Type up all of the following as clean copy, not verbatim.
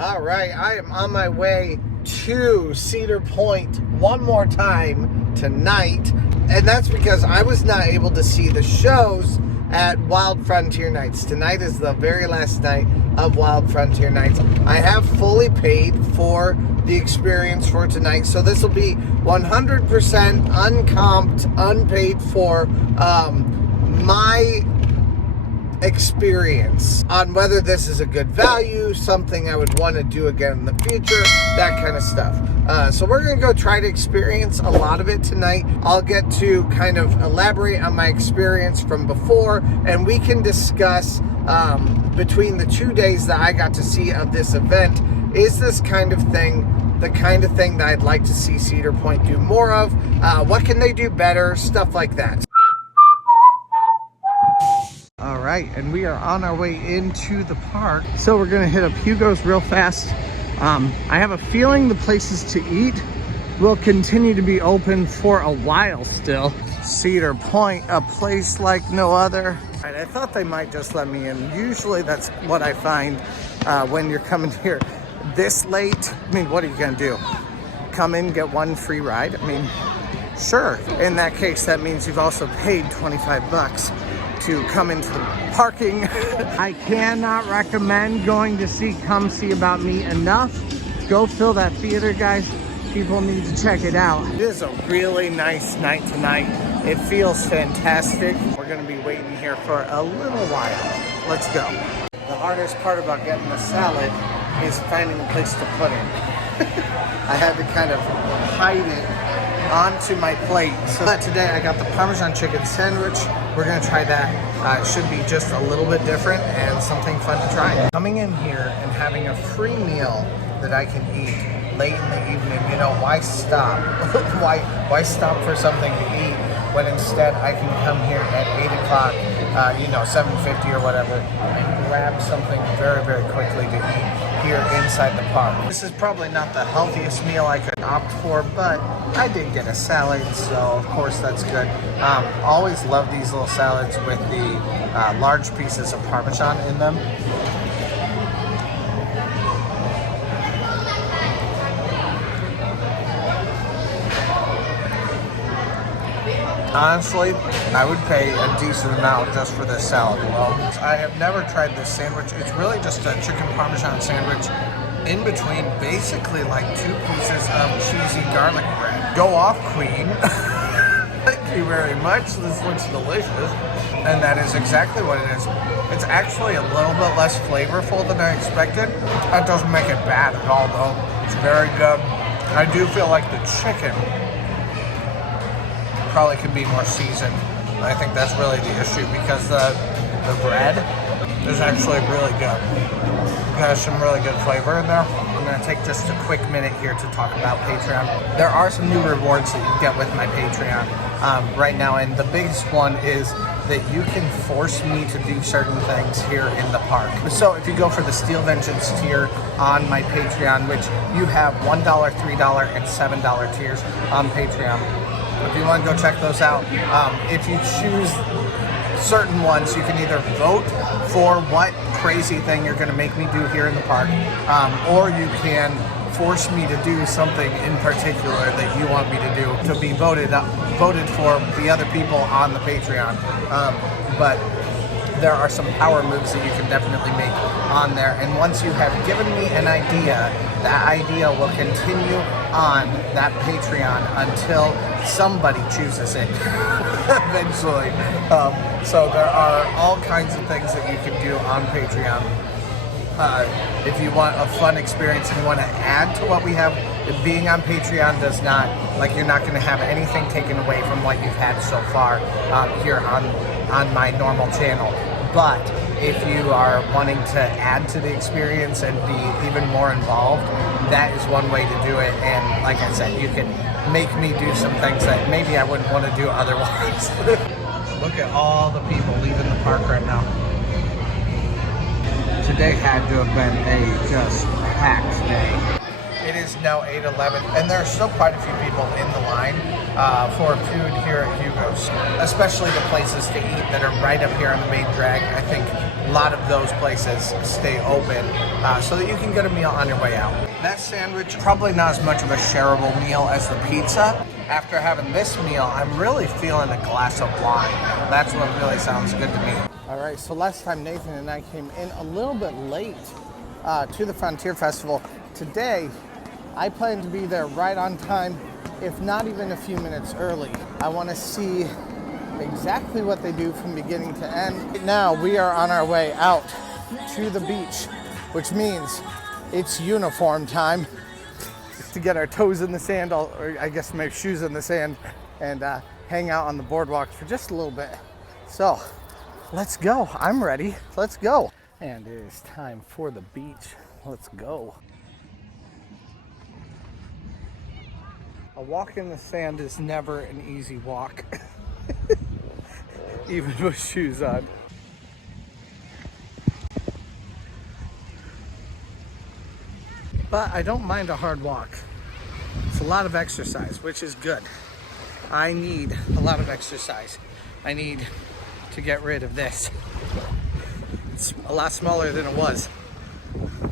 All right, I am on my way to Cedar Point one more time tonight, and that's because I was not able to see the shows at Wild Frontier Nights. Tonight is the very last night of Wild Frontier Nights. I have fully paid for the experience for tonight, so this will be 100% uncomped, unpaid for my experience on whether this is a good value, something I would want to do again in the future, that kind of stuff. So we're going to go try to experience a lot of it tonight. I'll get to kind of elaborate on my experience from before, and we can discuss between the 2 days that I got to see of this event, is this kind of thing the kind of thing that I'd like to see Cedar Point do more of? What can they do better? Stuff like that. All right, and we are on our way into the park. So we're gonna hit up Hugo's real fast. I have a feeling the places to eat will continue to be open for a while still. Cedar Point, a place like no other. And I thought they might just let me in. Usually that's what I find when you're coming here this late. I mean, what are you gonna do? Come in, get one free ride? I mean, sure. In that case, that means you've also paid 25 bucks to come into the parking. I cannot recommend going to see Come See About Me enough. Go fill that theater, guys. People need to check it out. It is a really nice night tonight. It feels fantastic. We're gonna be waiting here for a little while. Let's go. The hardest part about getting the salad is finding a place to put it. I had to kind of hide it onto my plate. So today I got the Parmesan chicken sandwich. We're gonna try that. It should be just a little bit different and something fun to try. Coming in here and having a free meal that I can eat late in the evening, you know, why stop? why stop for something to eat when instead I can come here at 8 o'clock, 7:50 or whatever, and grab something very, very quickly to eat here inside the park. This is probably not the healthiest meal I could opt for, but I did get a salad, so of course that's good. Always love these little salads with the large pieces of Parmesan in them. Honestly, I would pay a decent amount just for this salad alone. I have never tried this sandwich. It's really just a chicken Parmesan sandwich in between basically like 2 pieces of cheesy garlic bread. Go off, queen. Thank you very much. This looks delicious. And that is exactly what it is. It's actually a little bit less flavorful than I expected. That doesn't make it bad at all though. It's very good. I do feel like the chicken probably could be more seasoned. I think that's really the issue because the bread is actually really good. It has some really good flavor in there. I'm gonna take just a quick minute here to talk about Patreon. There are some new rewards that you get with my Patreon right now, and the biggest one is that you can force me to do certain things here in the park. So if you go for the Steel Vengeance tier on my Patreon, which you have $1, $3, and $7 tiers on Patreon, if you want to go check those out, if you choose certain ones, you can either vote for what crazy thing you're going to make me do here in the park, or you can force me to do something in particular that you want me to do to be voted for the other people on the Patreon. But there are some power moves that you can definitely make on there, and once you have given me an idea, that idea will continue on that Patreon until somebody chooses it eventually. So there are all kinds of things that you can do on Patreon. If you want a fun experience and you want to add to what we have, being on Patreon does not, like, you're not going to have anything taken away from what you've had so far here on my normal channel. But if you are wanting to add to the experience and be even more involved, that is one way to do it. And like I said, you can make me do some things that maybe I wouldn't want to do otherwise. Look at all the people leaving the park right now. Today had to have been a just packed day. It is now 8:11, and there are still quite a few people in the line for food here at Hugo's, especially the places to eat that are right up here on the main drag. I think a lot of those places stay open so that you can get a meal on your way out. That sandwich, probably not as much of a shareable meal as the pizza. After having this meal, I'm really feeling a glass of wine. That's what really sounds good to me. All right, so last time Nathan and I came in a little bit late to the Frontier Festival. Today, I plan to be there right on time, if not even a few minutes early. I want to see exactly what they do from beginning to end. Right now, we are on our way out to the beach, which means it's uniform time to get our toes in the sand, or I guess my shoes in the sand, and hang out on the boardwalk for just a little bit. So, let's go. I'm ready. Let's go. And it is time for the beach. Let's go. A walk in the sand is never an easy walk, even with shoes on. But I don't mind a hard walk. It's a lot of exercise, which is good. I need a lot of exercise. I need to get rid of this. It's a lot smaller than it was,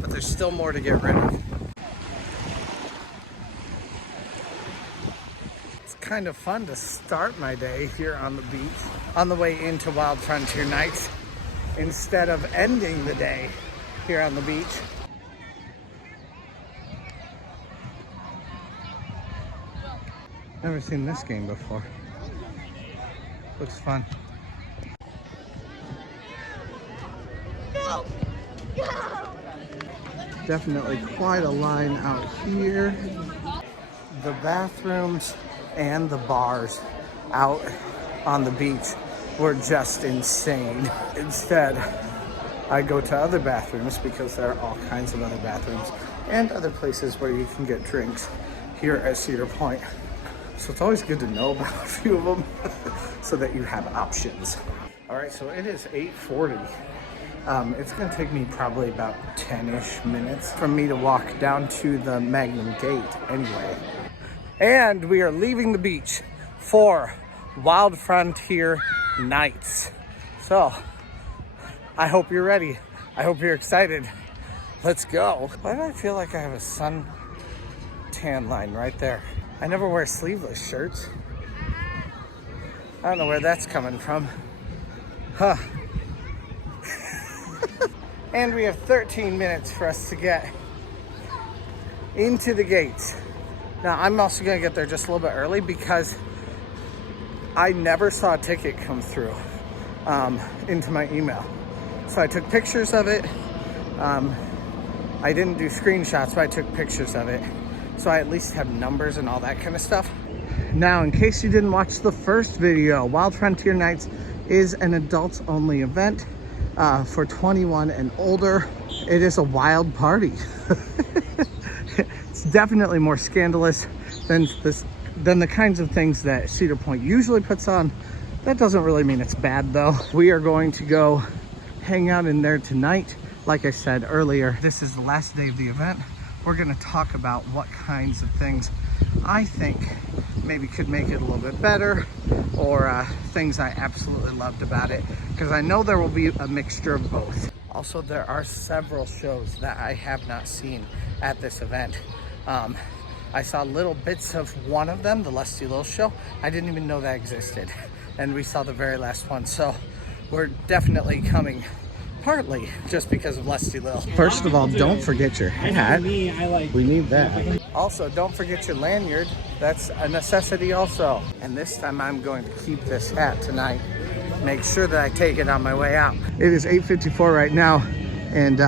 but there's still more to get rid of. It's kind of fun to start my day here on the beach, on the way into Wild Frontier Nights, instead of ending the day here on the beach. Never seen this game before. Looks fun. Go! Go! Definitely quite a line out here. The bathrooms and the bars out on the beach were just insane. Instead, I go to other bathrooms because there are all kinds of other bathrooms and other places where you can get drinks here at Cedar Point. So it's always good to know about a few of them so that you have options. All right, so it is 8:40. It's gonna take me probably about 10-ish minutes for me to walk down to the Magnum Gate anyway. And we are leaving the beach for Wild Frontier Nights. So I hope you're ready. I hope you're excited. Let's go. Why do I feel like I have a sun tan line right there? I never wear sleeveless shirts. I don't know where that's coming from. Huh. And we have 13 minutes for us to get into the gates. Now, I'm also gonna get there just a little bit early because I never saw a ticket come through into my email. So I took pictures of it. I didn't do screenshots, but I took pictures of it. So I at least have numbers and all that kind of stuff. Now, in case you didn't watch the first video, Wild Frontier Nights is an adults only event for 21 and older. It is a wild party. It's definitely more scandalous than the kinds of things that Cedar Point usually puts on. That doesn't really mean it's bad though. We are going to go hang out in there tonight. Like I said earlier, this is the last day of the event. We're gonna talk about what kinds of things I think maybe could make it a little bit better, or things I absolutely loved about it, because I know there will be a mixture of both. Also, there are several shows that I have not seen at this event. I saw little bits of one of them, the Lusty Lil show. I didn't even know that existed. And we saw the very last one. So we're definitely coming partly just because of Lusty Lil. First of all, don't forget your hat. We need that. Also, don't forget your lanyard. That's a necessity also. And this time I'm going to keep this hat tonight. Make sure that I take it on my way out. It is 8:54 right now, and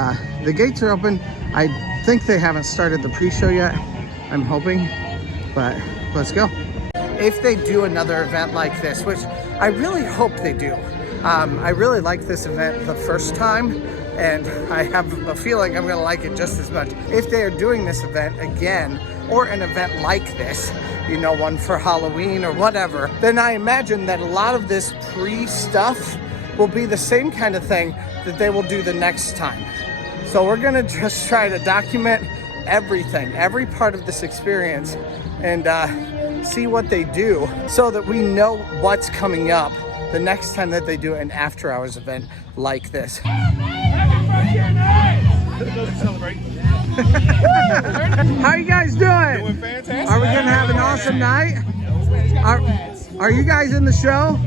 the gates are open. I think they haven't started the pre-show yet. I'm hoping, but let's go. If they do another event like this, which I really hope they do. I really liked this event the first time, and I have a feeling I'm gonna like it just as much. If they are doing this event again, or an event like this, you know, one for Halloween or whatever, then I imagine that a lot of this pre-stuff will be the same kind of thing that they will do the next time. So we're gonna just try to document everything, every part of this experience, and see what they do so that we know what's coming up the next time that they do an after hours event like this. How are you guys doing? Doing fantastic. Are we gonna have an awesome night? Are you guys in the show?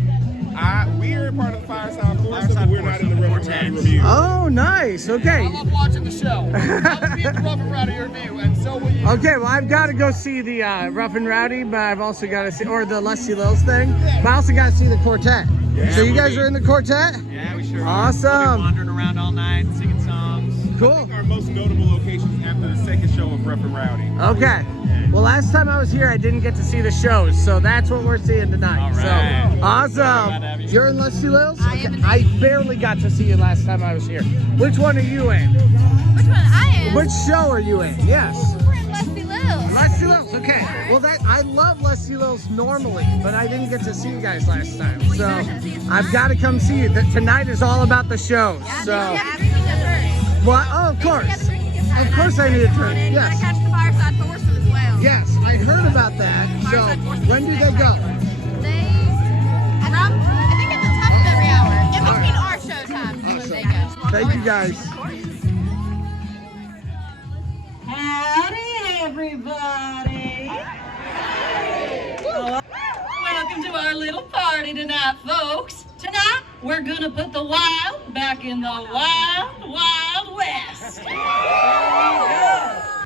We're part of the Fireside Foursome, but we're not in the Rough and Rowdy review. Oh, nice. Okay. I love watching the show. I'll be in the Rough and Rowdy review, and so will you. Okay, well, I've got to go see the Rough and Rowdy, but I've also got to see, or the Lusty Lil's thing, but I also got to see the quartet. Yeah, so you guys are in the quartet? Yeah, we sure Awesome. are. We'll be wandering around all night, singing songs. Cool. Our most notable locations after the second show of Rough and Rowdy. Okay. Well, last time I was here, I didn't get to see the shows, so that's what we're seeing tonight. All right. So, awesome. You're You're in Lusty Lil's? I am in I barely got to see you last time I was here. Which one are you in? Which one? I am. Which show are you in? Yes. We're in Lusty Lil. Lusty Lil's, okay. Well, I love Lusty Lil's normally, but I didn't get to see you guys last time. So I've got to come see you. Tonight is all about the shows. So what? Oh, of course. Of course I need a drink. You Yes. gotta catch the Fireside Foursome as well. Yes, I heard about that. So when do they go? They around, I think at the top of every hour. In between our show times is when they go. Thank you guys. Howdy, everybody. Welcome to our little party tonight, folks. Tonight, we're gonna put the wild back in the wild, wild west.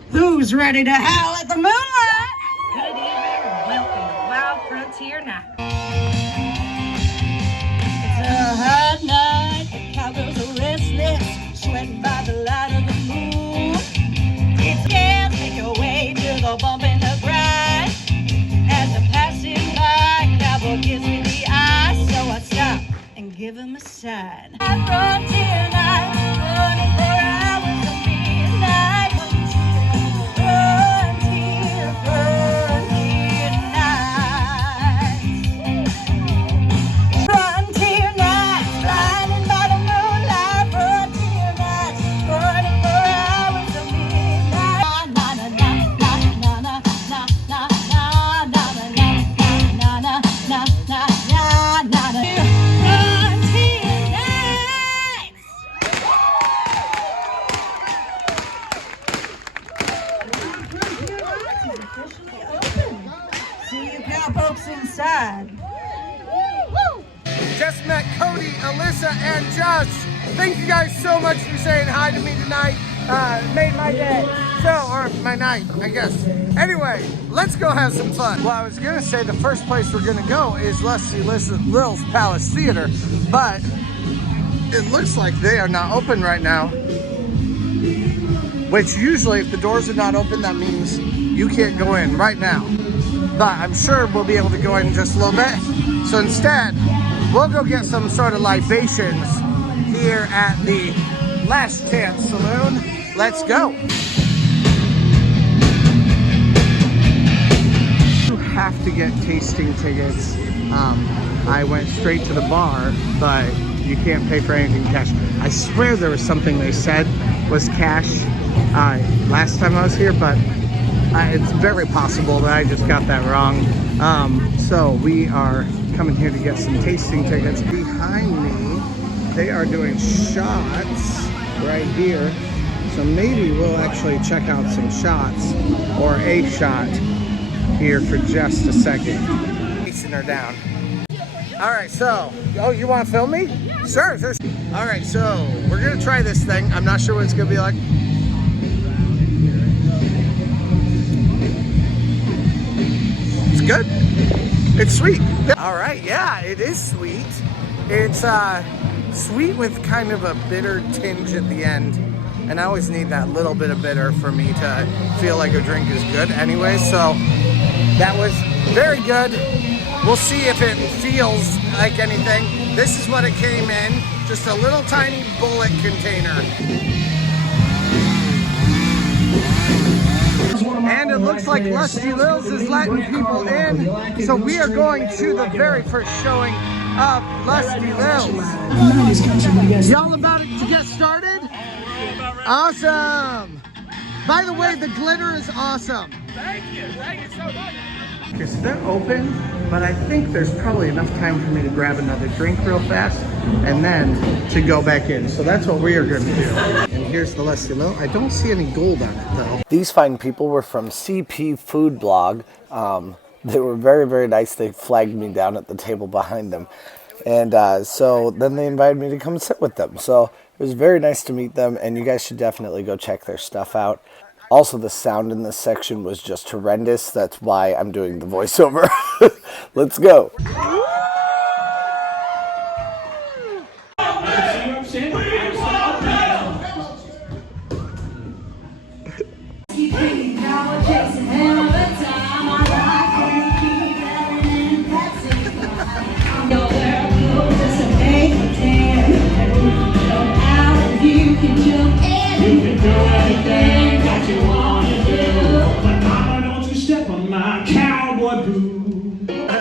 Who's ready to howl at the moonlight? Good evening, welcome to Wild Frontier Night. It's a hot night, the cowgirls are restless, sweating by the light of the moon. It's gas, make your way to the bump in the grind. As I'm passing by, cowboy gives me the eye, so I stop and give him a sign. Frontier night, 24 hours of midnight. Frontier, frontier night. Frontier night, blinded by the moonlight. Frontier night, 24 hours of midnight. Na na na na na na na na na na na na na na na na. Frontier nights. See you cowpokes inside. Just met Cody, Alyssa, and Josh. Thank you guys so much for saying hi to me tonight. Made my day. Or my night, I guess. Anyway, let's go have some fun. Well, I was gonna say the first place we're gonna go is Lusty Lil's Palace Theater, but it looks like they are not open right now. Which usually, if the doors are not open, that means you can't go in right now. But I'm sure we'll be able to go in just a little bit. So instead, we'll go get some sort of libations here at the Last Chance Saloon. Let's go. You have to get tasting tickets. I went straight to the bar, but you can't pay for anything cash. I swear there was something they said was cash last time I was here, but it's very possible that I just got that wrong. So we are coming here to get some tasting tickets. Behind me, they are doing shots right here. So maybe we'll actually check out some shots or a shot here for just a second. Facing her down. All right, so, oh, you want to film me? Sure, sure. All right, so we're gonna try this thing. I'm not sure what it's gonna be like. It's good. It's sweet. All right, yeah, it is sweet. It's sweet with kind of a bitter tinge at the end. And I always need that little bit of bitter for me to feel like a drink is good anyway. So that was very good. We'll see if it feels like anything. This is what it came in. Just a little tiny bullet container. And it looks like Lusty Lil's is letting people in. So we are going to the very first showing of Lusty Lil's. Y'all about to get started? Awesome. By the way, the glitter is awesome. Thank you so much. Okay, so they're open, but I think there's probably enough time for me to grab another drink real fast and then to go back in. So that's what we are going to do. And here's the Lusty Lil. I don't see any gold on it though. These fine people were from CP Food Blog. They were very, very nice. They flagged me down at the table behind them. And so then they invited me to come sit with them. So it was very nice to meet them, and you guys should definitely go check their stuff out. Also, the sound in this section was just horrendous. That's why I'm doing the voiceover. Let's go.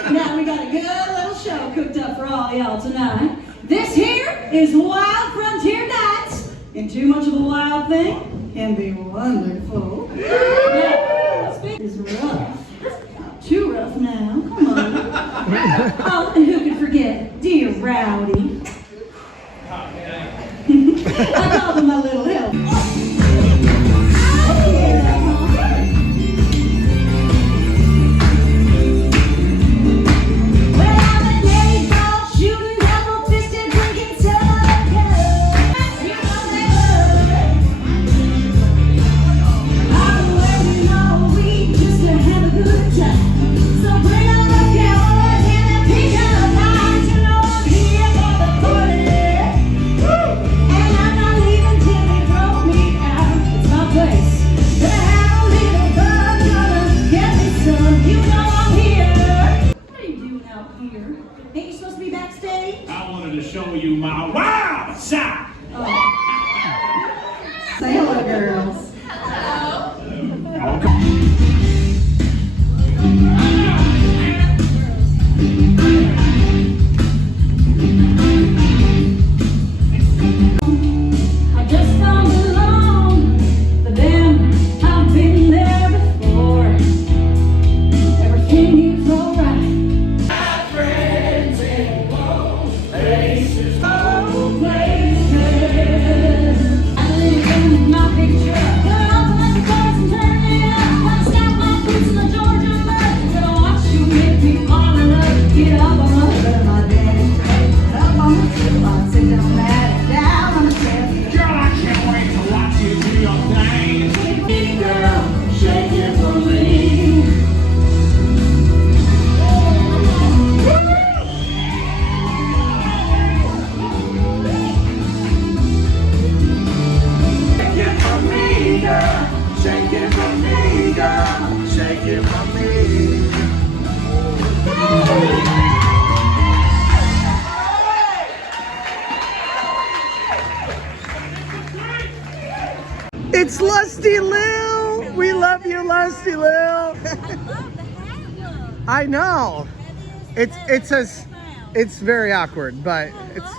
Now we got a good little show cooked up for all y'all tonight. This here is Wild Frontier Nights, and too much of a wild thing can be wonderful. Now, speak is rough. Not too rough now, come on. Oh, and who could forget dear Rowdy? I call him my little help. Say hello, girls. I just found alone, but then I've been there before. Everything is alright. My friends in both places, both places. I live in my picture. Girls, let the cars and turn it up. Wanna snap my boots in the Georgia mud. Gonna watch you make me fall in love. Get up on my daddy. Up on the trip, sit down mad, down on the step. Girl, I can't wait to watch you do your thing. Big girl, shake it for me. Shake it for me, girl. Shake it for me, girl. Shake it for me. It's Lusty Lil. We love you, Lusty Lil. I love the hat look. I know. It's very awkward, but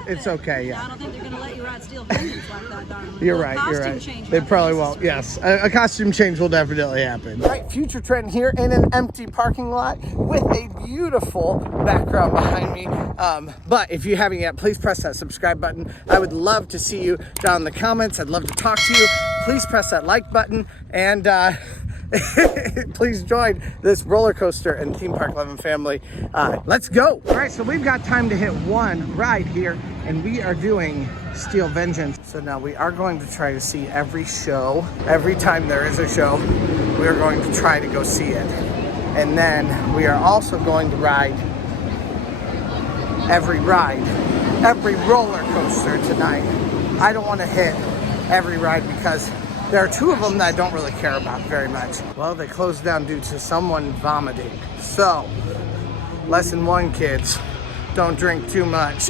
it's okay. Yeah. I don't think they're gonna let you ride steel vengeance like that, darling. You're right. You're right. They probably won't. Yes, a costume change will definitely happen. All right, future trend here in an empty parking lot with a beautiful background behind me. But if you haven't yet, please press that subscribe button. I would love to see you down in the comments. I'd love to talk to you. Please press that like button and please join this roller coaster and theme park loving family. Let's go. All right, so we've got time to hit one ride here, and we are doing Steel Vengeance. So now we are going to try to see every show. Every time there is a show, we are going to try to go see it. And then we are also going to ride every roller coaster tonight. I don't want to hit every ride because there are two of them that I don't really care about very much. Well, they closed down due to someone vomiting. So, lesson one, kids, don't drink too much.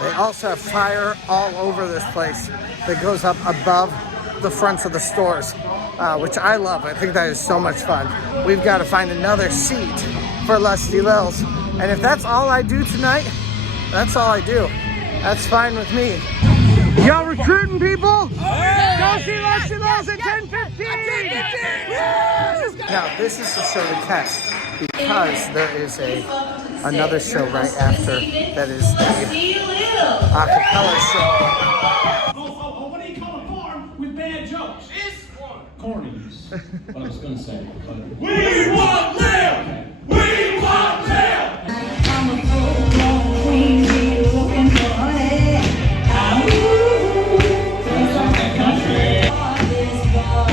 They also have fire all over this place that goes up above the fronts of the stores, which I love. I think that is so much fun. We've got to find another seat for Lusty Lils. And if that's all I do tonight, that's all I do. That's fine with me. Y'all recruiting people? Go see Lusty Lils at 10:15! Now, this is the show to catch because there is another show right after that is the acapella show. Oh, what do you call a farm with bad jokes? Cornies. What I was going to say. We want Lil! We want Lil! I'm a full-blown queen, looking for honey. Place on the country. On this bar.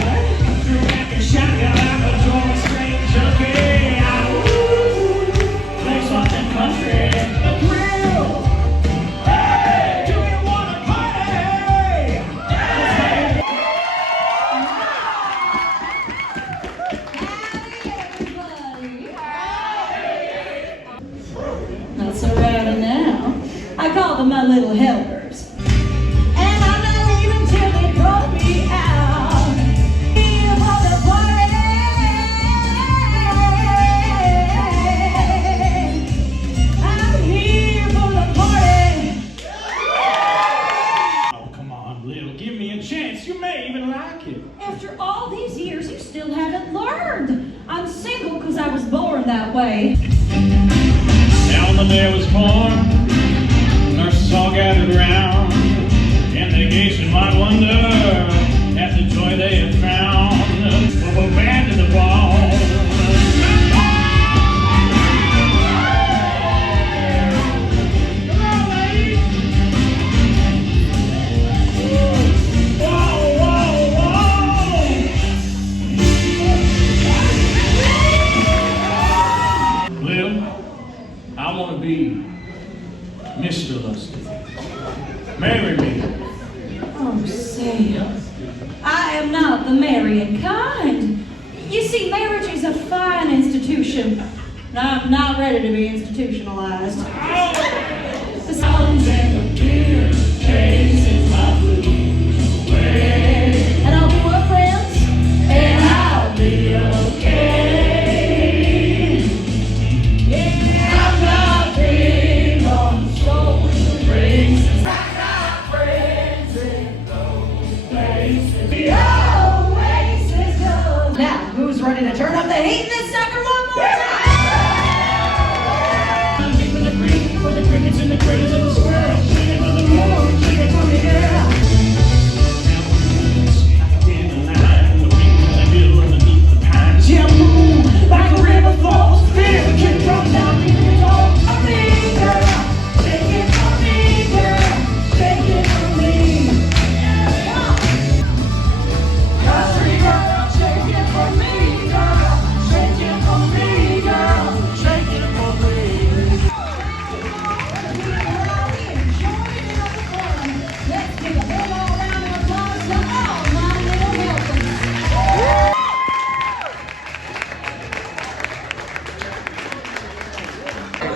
Direct a shotgun, I'm a joint straight junkie. Place on the country. A thrill. Hey, do you want to party? Not so rowdy now. I call them my little helpers. And I'm not leaving till they throw me out. Here for the party. I'm here for the party. Oh, come on, Lil. Give me a chance. You may even like it. After all these years, you still haven't learned. I'm single because I was born that way. Down the day was corn. Nurses all gathered round. And the Gation might wonder at the joy they had found. Well, we're bad to the bone. Come on, ladies. Whoa, whoa, whoa. Lil, I want to be Mr. Lusty. Marry me. Oh, Sam, I am not the marrying kind. You see, marriage is a fine institution. I'm not ready to be institutionalized. The songs and the beer tastes my blues away. And I'll be what, friends? And I'll be okay. Yeah, I'm not big on social races. I got friends in those places. The oasis of... Now, who's ready to turn up the heat in this sucker one more time? For the crickets and the critters and the squirrels. Sing it for the moon, sing it for me, girl. In the line, the wings I feel underneath the pines. Yeah, boom, like a river flows. Feel the kick from down the hill. For me, girl. Shake it for me, girl. Shake it for me. Country girl, shake it for me, girl. Shake it for me, girl. Shake it for me. Let's give a big old round of applause to all my little helpers.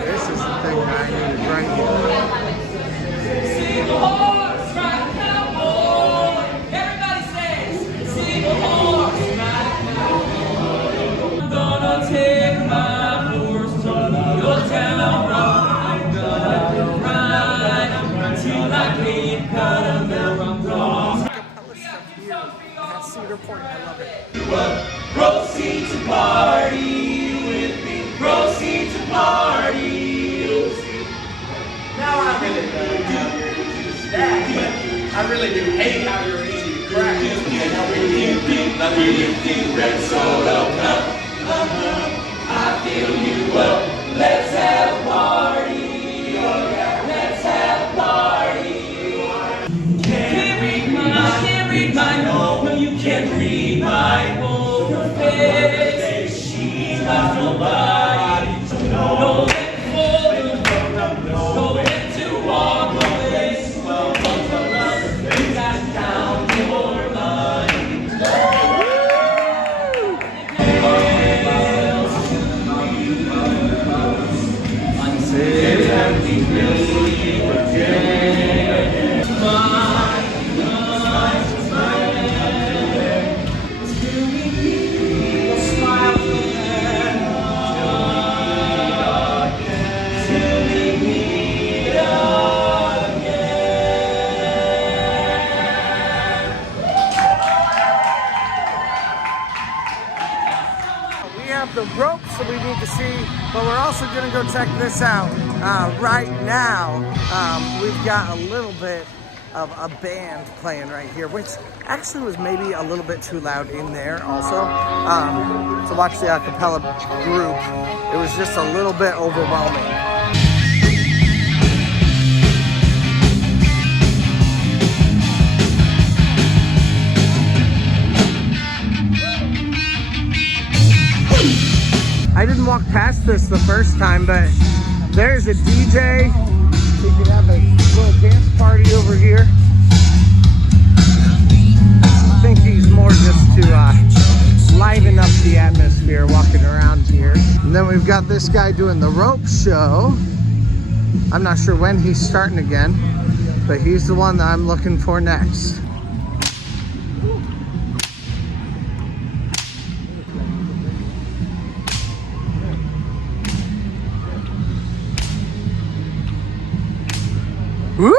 This is the thing that I needed right here. See the horse ride cowboy. Everybody says, see the horse ride cowboy. I'm gonna take my horse to your town road. I'm gonna ride until I can't cut a mill wrong. At Cedar Point, I love it. Proceed to party with me. Proceed to party. Now I really do that. I really do hate how you're easy to crack. Red soda cup. I feel you up. Let's have a party. Let's have a party. Can't read my note. No, you can't read my poker face. She's not nobody. No way to walk away. You gotta count your money. Smile for have the ropes that we need to see, but we're also gonna go check this out. Right now, we've got a little bit of a band playing right here, which actually was maybe a little bit too loud in there also. To watch the a cappella group, it was just a little bit overwhelming. I didn't walk past this the first time, but there's a DJ. We can have a little dance party over here. I think he's more just to liven up the atmosphere walking around here. And then we've got this guy doing the rope show. I'm not sure when he's starting again, but he's the one that I'm looking for next. Woo!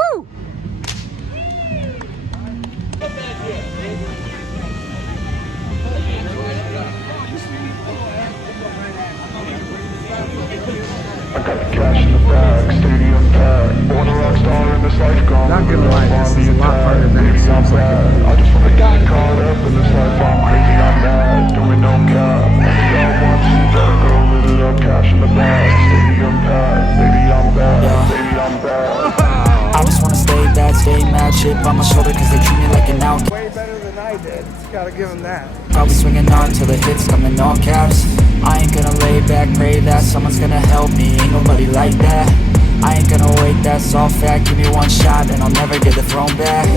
I got the cash in the bag, stadium packed. Born a rock star in this life, gone. Not gonna lie, this is a lot harder than it sounds like. I just wanna get caught up in this life. I'm crazy, I'm mad, doing no cap. Only God wants you, better go live it up. Cash in the bag, stadium packed. Baby, I'm bad, baby, I'm bad. I just wanna stay bad, stay mad, chip on my shoulder cause they treat me like an outcast. Way better than I did. Just gotta give him that. Probably swinging on till the hits come in all caps. I ain't gonna lay back, pray that someone's gonna help me. Ain't nobody like that. I ain't gonna wait, that's all fact. Give me one shot and I'll never get the throne back.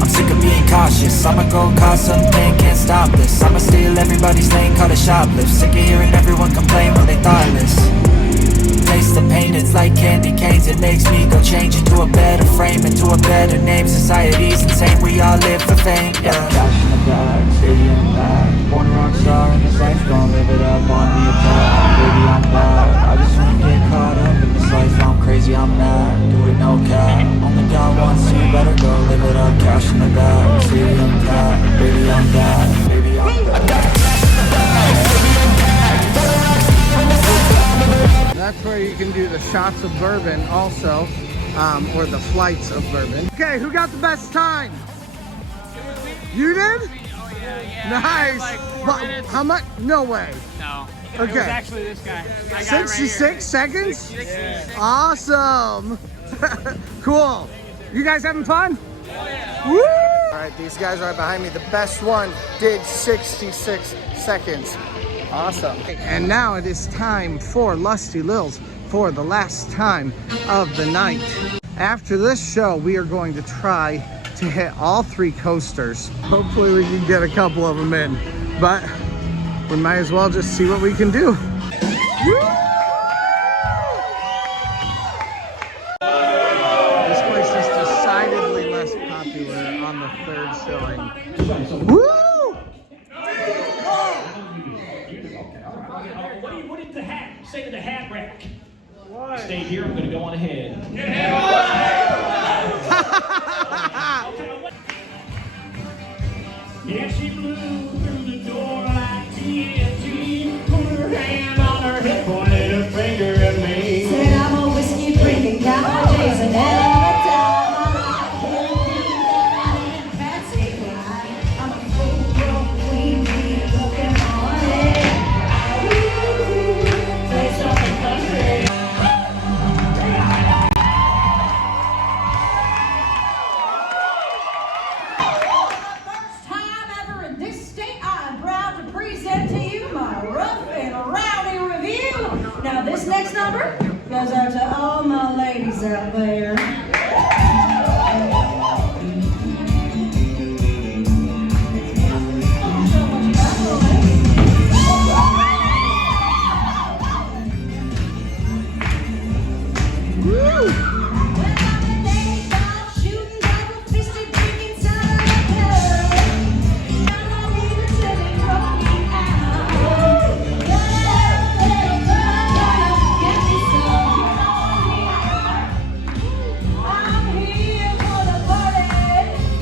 I'm sick of being cautious. I'ma go cause something, can't stop this. I'ma steal everybody's lane, call it shoplift. Sick of hearing everyone complain when they thoughtless. Taste the pain, it's like candy canes. It makes me go change into a better frame, into a better name. Society's insane, we all live for fame. Yeah. Cash in the bag, stadium packed. Born a rock star in this life, gon' live it up on the attack. Baby, I'm bad. I just wanna get caught up in this life. I'm crazy, I'm mad. Do it no cap. Only God wants you, better go live it up. Cash in the bag, stadium packed. Baby, I'm bad. Baby, I'm bad. I got cash in the bag, stadium packed. Born a rock star in this life. That's where you can do the shots of bourbon also, or the flights of bourbon. Okay, who got the best time? You did? Oh yeah. Nice. Like 4 minutes. How much? No way. No. Okay. It was actually this guy. I got 66 it right seconds? 66. Awesome. Cool. You guys having fun? Oh yeah. Woo! All right, these guys right behind me. The best one did 66 seconds. Awesome. And now it is time for Lusty Lil's for the last time of the night. After this show, we are going to try to hit all 3 coasters. Hopefully we can get a couple of them in, but we might as well just see what we can do. Woo! This place is decidedly less popular on the 3rd showing. Woo! What is the hat? Say to the hat rack. Stay here, I'm gonna go on ahead. Yeah, she blew through the door like TNT. Put her hand on her hip, pointed her finger at me. Said I'm a whiskey drinking cowboy, chasing hell of a time. I can't be that fancy guy. I'm a full broke queen bee looking morning. Play something country. First time ever in this state, I'm proud to present to you my rough and rowdy review. Now this next number goes out to all my ladies out there.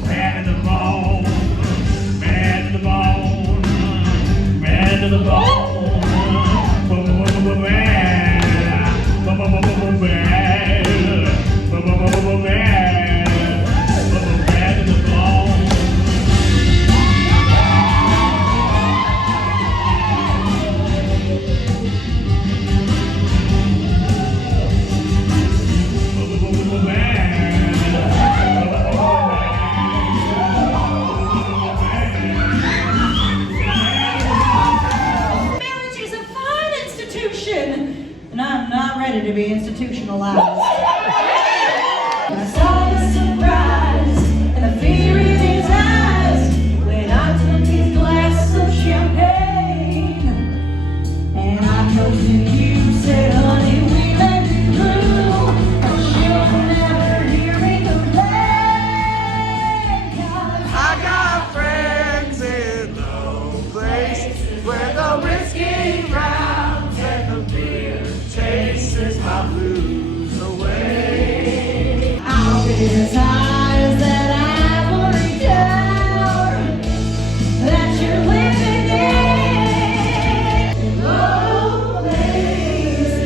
Mad to the bone, mad to the bone. be institutionalized. I saw the surprise and the fear in his eyes when I took his glass of champagne. And I toasted you, said, honey, we let you through. And she'll never hear me complain. I got friends in no place where the whiskey rounds and the beer chases my blues away. I'll be as high as that ivory tower that you're living in. Low places.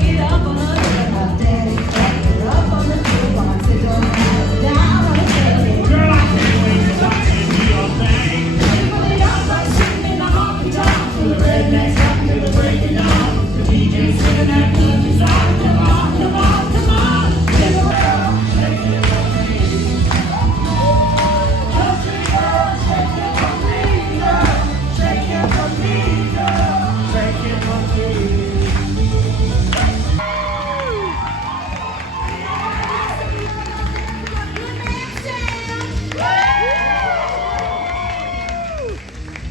Get up on the my daddy, get up on the toolbox, it don't matter, down on the belly. Girl, I can't wait to watch you do your thing. For the outside sitting in the honky tonk, for the rednecks up to the breaking dawn, the DJ singing that country song. Come on, come on, come on, shake it up, shake it for me. Country girl, shake it for me, girl, shake it for me, girl, shake it for me.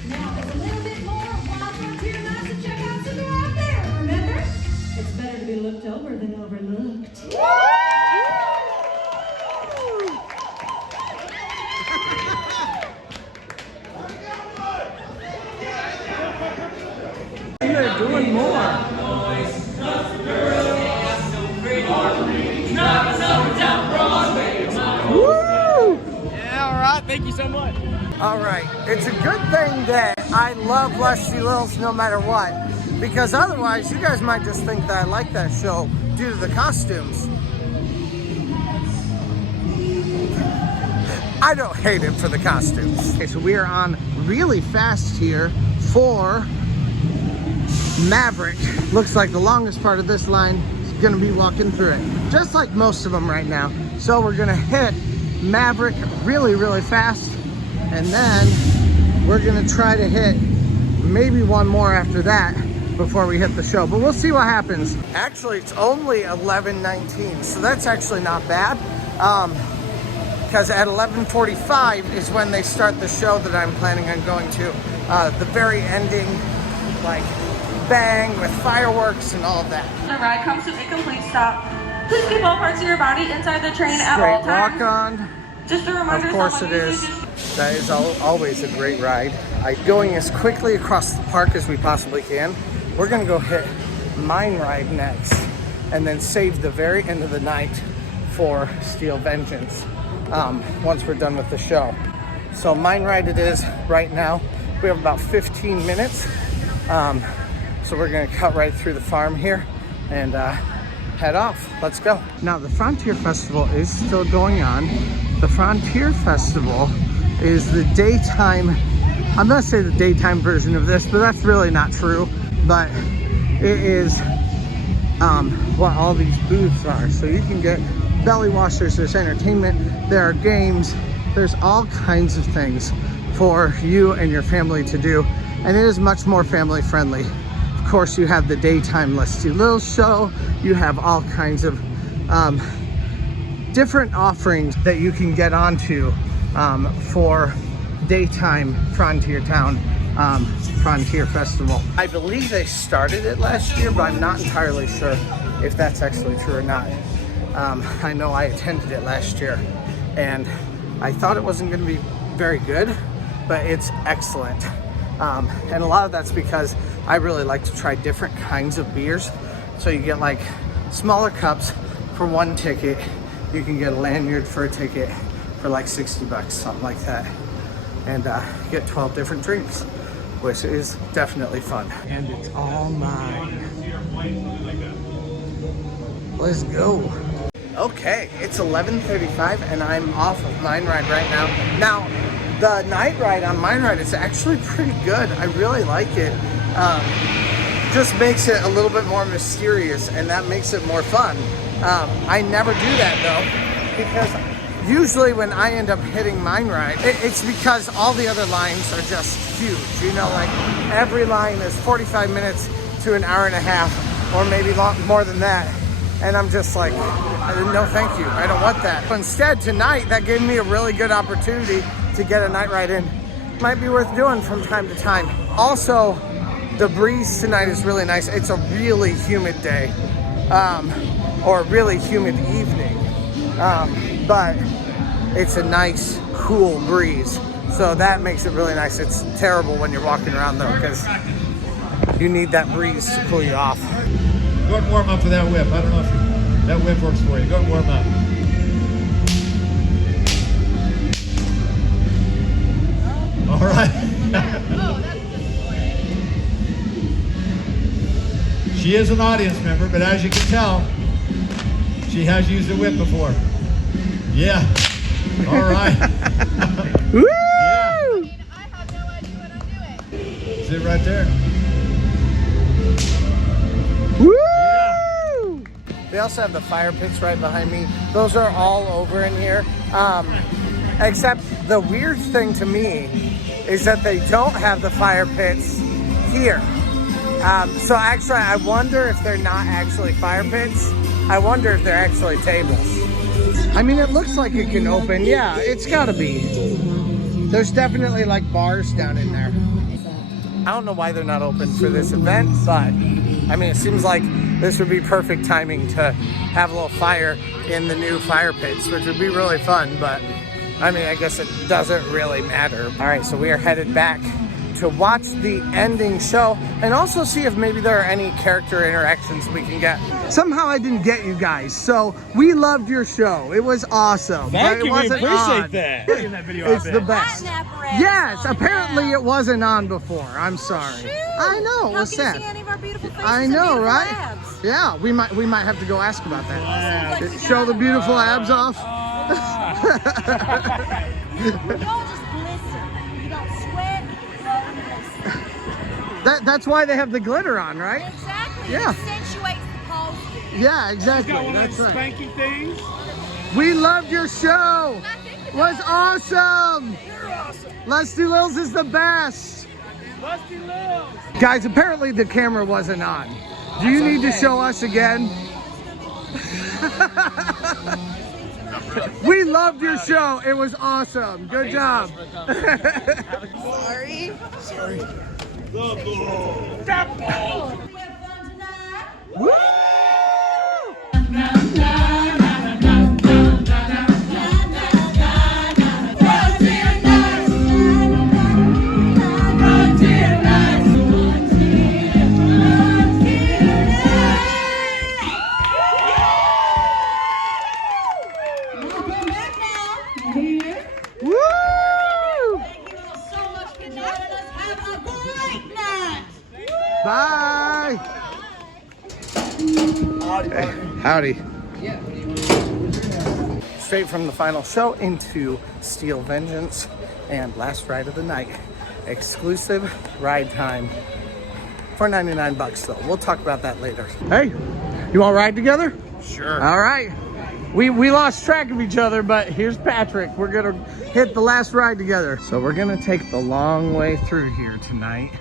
Now, it's a little bit more Wild Frontier nights to check out Cedar out there. Remember, it's better to be looked over than overlooked. They're doing more. Woo! Yeah, all right. Thank you so much. All right, it's a good thing that I love Lusty Lil's no matter what, because otherwise you guys might just think that I like that show due to the costumes. I don't hate it for the costumes. Okay, so we are on really fast here for Maverick. Looks like the longest part of this line is gonna be walking through it, just like most of them right now. So we're gonna hit Maverick really, really fast, and then we're gonna try to hit maybe one more after that before we hit the show, but we'll see what happens. Actually, it's only 11:19, so that's actually not bad. Because at 11:45 is when they start the show that I'm planning on going to. The very ending, like, bang with fireworks and all of that. The ride comes to a complete stop. Please keep all parts of your body inside the train at all Straight walk times. on. Just a reminder, Of course it is. That is always a great ride. Going as quickly across the park as we possibly can. We're gonna go hit Mine Ride next, and then save the very end of the night for Steel Vengeance once we're done with the show. So Mine Ride it is right now. We have about 15 minutes. So we're gonna cut right through the farm here and head off. Let's go. Now the Frontier Festival is still going on. The Frontier Festival is the daytime, I'm gonna say the daytime version of this, but that's really not true. But it is what all these booths are. So you can get belly washers, there's entertainment, there are games, there's all kinds of things for you and your family to do. And it is much more family friendly. Of course, you have the daytime Lusty Lil show. You have all kinds of different offerings that you can get onto for daytime Frontier Town Frontier Festival. I believe they started it last year, but I'm not entirely sure if that's actually true or not. I know I attended it last year and I thought it wasn't going to be very good, but it's excellent. And a lot of that's because I really like to try different kinds of beers. So you get like smaller cups for one ticket. You can get a lanyard for a ticket for like 60 bucks, something like that. And get 12 different drinks, which is definitely fun. And it's all mine. Let's go. Okay, it's 11:35 and I'm off of Mine Ride right now. Now, the night ride on Mine Ride is actually pretty good. I really like it. Just makes it a little bit more mysterious and that makes it more fun. I never do that though, because usually when I end up hitting mine right, it's because all the other lines are just huge. You know, like every line is 45 minutes to an hour and a half, or maybe more than that. And I'm just like, no thank you, I don't want that. But instead tonight, that gave me a really good opportunity to get a night ride in. Might be worth doing from time to time. Also, the breeze tonight is really nice. It's a really humid day, or really humid evening, but it's a nice, cool breeze. So that makes it really nice. It's terrible when you're walking around though, because you need that breeze to cool you off. Go and warm up for that whip. I don't know if that whip works for you. Go and warm up. All right. She is an audience member, but as you can tell, she has used the whip before. Yeah. All right. Woo! Yeah. I mean, I have no idea what I'm doing. Sit right there. Woo! They also have the fire pits right behind me. Those are all over in here. Except the weird thing to me is that they don't have the fire pits here. So actually, I wonder if they're not actually fire pits. I wonder if they're actually tables. I mean, it looks like it can open. Yeah, it's gotta be. There's definitely like bars down in there. I don't know why they're not open for this event, but I mean, it seems like this would be perfect timing to have a little fire in the new fire pits, which would be really fun, but I mean, I guess it doesn't really matter. All right, so we are headed back to watch the ending show and also see if maybe there are any character interactions we can get. Somehow I didn't get you guys, so we loved your show. It was awesome. Thank you, we appreciate on. that. It's the best. Yes, apparently it wasn't on before. I'm sorry. Shoot. I know, it How was can you sad. see any of our beautiful faces I and know, beautiful right? abs? Yeah, we might have to go ask about that. Like we Show the got- beautiful abs off. You all just glisten. You don't sweat, you glow and glisten. That's why they have the glitter on, right? Exactly. Yeah. It accentuates the pose. Yeah, exactly. Got one of That's those right. spanky things. We loved your show. It was awesome. Lusty Lil's is the best. Lusty Lil. Guys, apparently the camera wasn't on. Do you need to show us again? We loved your show. It was awesome. Good job. Sorry. Woo! Bye. Hey, howdy. Straight from the final show into Steel Vengeance and last ride of the night. Exclusive ride time for 99 bucks though. We'll talk about that later. Hey, you want to ride together? Sure. All right. We lost track of each other, but here's Patrick. We're gonna hit the last ride together. So we're gonna take the long way through here tonight,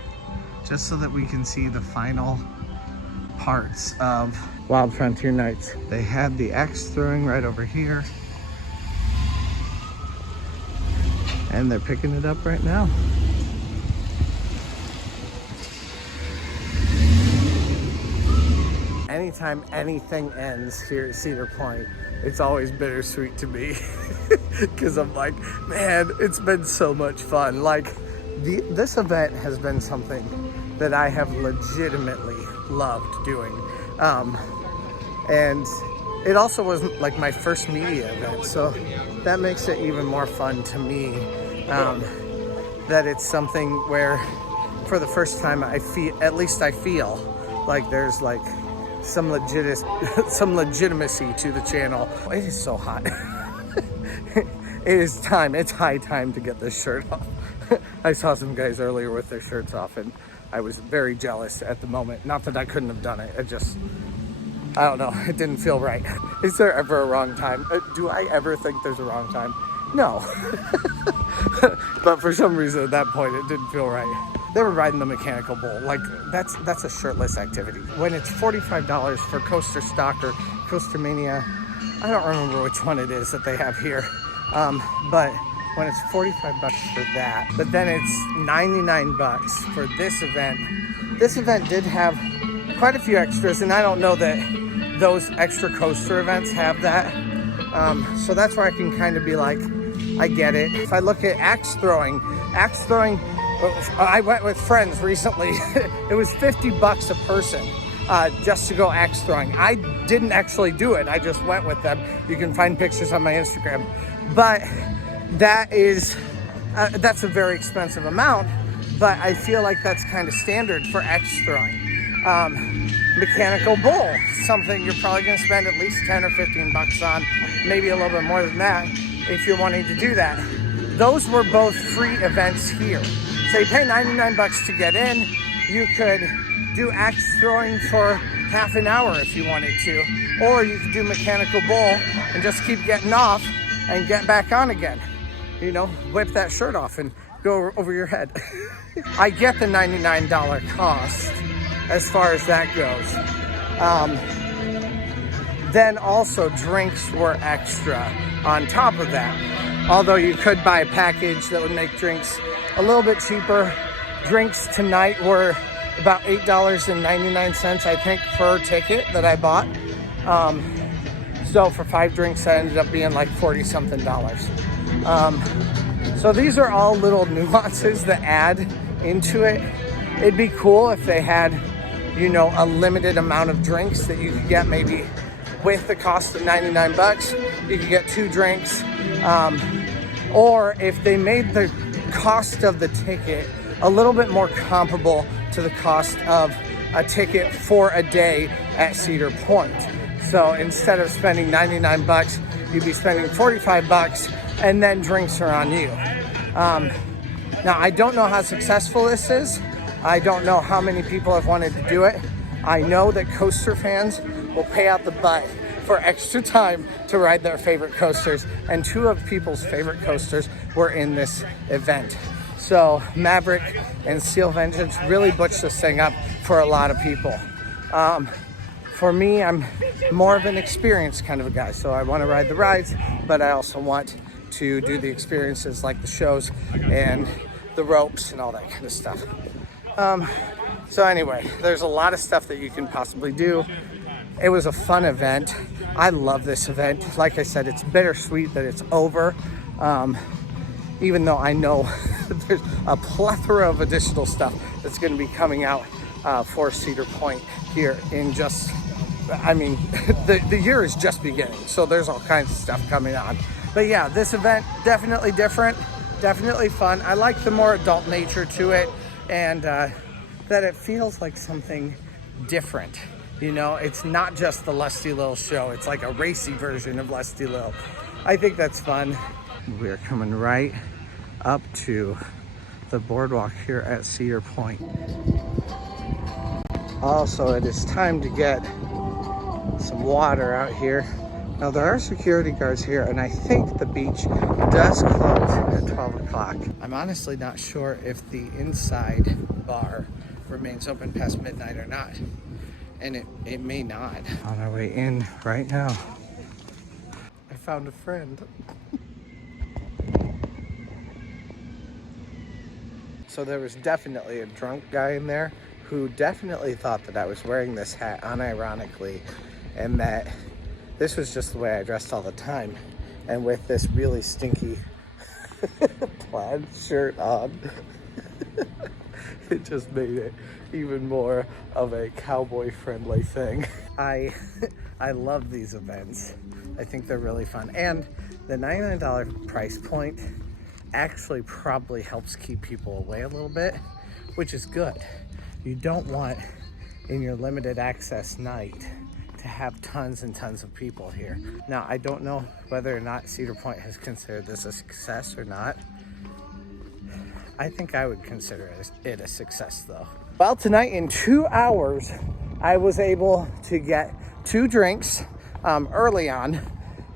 just so that we can see the final parts of Wild Frontier Nights. They had the axe throwing right over here, and they're picking it up right now. Anytime anything ends here at Cedar Point, it's always bittersweet to me because I'm like, man, it's been so much fun. Like, this event has been something that I have legitimately loved doing. And it also was like my first media event, so that makes it even more fun to me, that it's something where for the first time I feel like there's like some legitimacy to the channel. It is so hot. It's high time to get this shirt off. I saw some guys earlier with their shirts off and I was very jealous at the moment. Not that I couldn't have done it. I don't know, it didn't feel right. Is there ever a wrong time? Do I ever think there's a wrong time? No. But for some reason at that point it didn't feel right. They were riding the mechanical bull. Like that's a shirtless activity. When it's $45 for Coaster Stock or Coaster Mania, I don't remember which one it is that they have here. But when it's $45 for that, but then it's $99 for this event. This event did have quite a few extras, and I don't know that those extra coaster events have that. So that's where I can kind of be like, I get it. If I look at axe throwing, I went with friends recently. It was $50 a person just to go axe throwing. I didn't actually do it. I just went with them. You can find pictures on my Instagram. But that's a very expensive amount, but I feel like that's kind of standard for axe throwing. Mechanical bull, something you're probably going to spend at least 10 or 15 bucks on, maybe a little bit more than that if you're wanting to do that. Those were both free events here. So you pay 99 bucks to get in. You could do axe throwing for half an hour if you wanted to, or you could do mechanical bull and just keep getting off and get back on again. You know, whip that shirt off and go over your head. I get the $99 cost as far as that goes. Then also drinks were extra on top of that. Although you could buy a package that would make drinks a little bit cheaper. Drinks tonight were about $8.99, I think, per ticket that I bought. So for 5 drinks, that ended up being like $40-something. So these are all little nuances that add into it. It'd be cool if they had, you know, a limited amount of drinks that you could get maybe with the cost of 99 bucks. You could get 2 drinks. Or if they made the cost of the ticket a little bit more comparable to the cost of a ticket for a day at Cedar Point. So instead of spending 99 bucks, you'd be spending 45 bucks and then drinks are on you. Now, I don't know how successful this is. I don't know how many people have wanted to do it. I know that coaster fans will pay out the butt for extra time to ride their favorite coasters, and 2 of people's favorite coasters were in this event. So Maverick and Steel Vengeance really butched this thing up for a lot of people. For me, I'm more of an experienced kind of a guy, so I want to ride the rides, but I also want to do the experiences like the shows and the ropes and all that kind of stuff. So anyway, there's a lot of stuff that you can possibly do. It was a fun event. I love this event. Like I said, it's bittersweet that it's over. Even though I know there's a plethora of additional stuff that's going to be coming out for Cedar Point here in just, I mean, the year is just beginning. So there's all kinds of stuff coming on. But yeah, this event, definitely different, definitely fun. I like the more adult nature to it, and that it feels like something different. You know, it's not just the Lusty Lil show. It's like a racy version of Lusty Lil. I think that's fun. We're coming right up to the boardwalk here at Cedar Point. Also, it is time to get some water out here. Now, there are security guards here, and I think the beach does close at 12 o'clock. I'm honestly not sure if the inside bar remains open past midnight or not. And it may not. On our way in right now, I found a friend. So there was definitely a drunk guy in there who definitely thought that I was wearing this hat unironically, and that this was just the way I dressed all the time. And with this really stinky plaid shirt on, it just made it even more of a cowboy friendly thing. I love these events. I think they're really fun. And the $99 price point actually probably helps keep people away a little bit, which is good. You don't want in your limited access night to have tons and tons of people here. Now, I don't know whether or not Cedar Point has considered this a success or not. I think I would consider it a success though. Well, tonight in 2 hours, I was able to get 2 drinks. early on.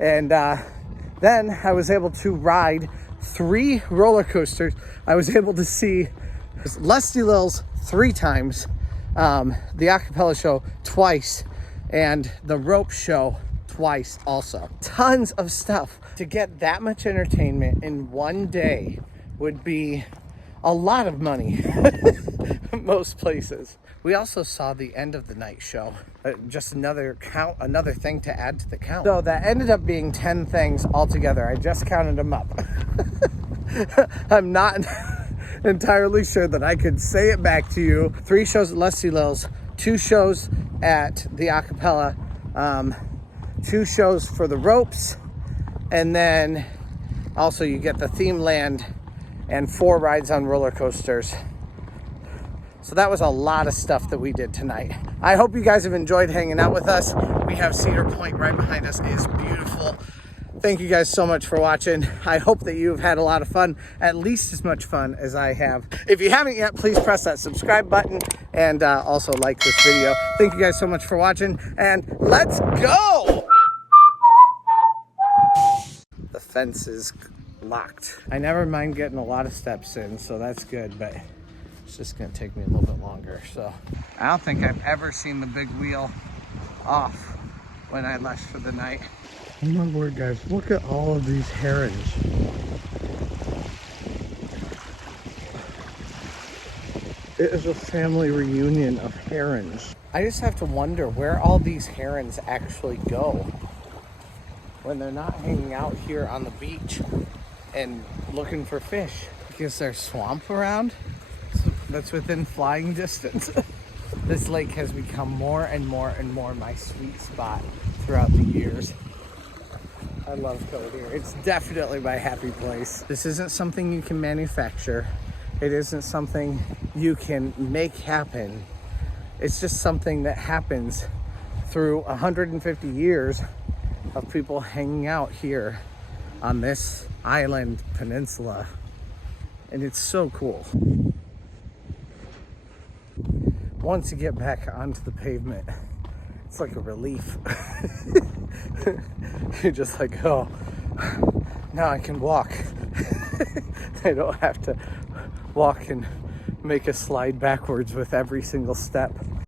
And then I was able to ride 3 roller coasters. I was able to see Lusty Lil's 3 times, the acapella show twice, and the rope show twice also. Tons of stuff. To get that much entertainment in one day would be a lot of money most places. We also saw the end of the night show. Just another thing to add to the count. So that ended up being 10 things altogether. I just counted them up. I'm not entirely sure that I could say it back to you. 3 shows at Lusty Lil's, 2 shows at the acapella, 2 shows for the ropes, and then also you get the theme land and 4 rides on roller coasters. So that was a lot of stuff that we did tonight. I hope you guys have enjoyed hanging out with us. We have Cedar Point right behind us. It is beautiful. Thank you guys so much for watching. I hope that you've had a lot of fun, at least as much fun as I have. If you haven't yet, please press that subscribe button and also like this video. Thank you guys so much for watching, and let's go! The fence is locked. I never mind getting a lot of steps in, so that's good, but it's just gonna take me a little bit longer. So I don't think I've ever seen the big wheel off when I left for the night. Oh my word, guys, look at all of these herons. It is a family reunion of herons. I just have to wonder where all these herons actually go when they're not hanging out here on the beach and looking for fish. Is there swamp around that's within flying distance? This lake has become more and more and more my sweet spot throughout the years. I love going here. It's definitely my happy place. This isn't something you can manufacture. It isn't something you can make happen. It's just something that happens through 150 years of people hanging out here on this island peninsula. And it's so cool. Once you get back onto the pavement, it's like a relief. You're just like, oh, now I can walk. I don't have to walk and make a slide backwards with every single step.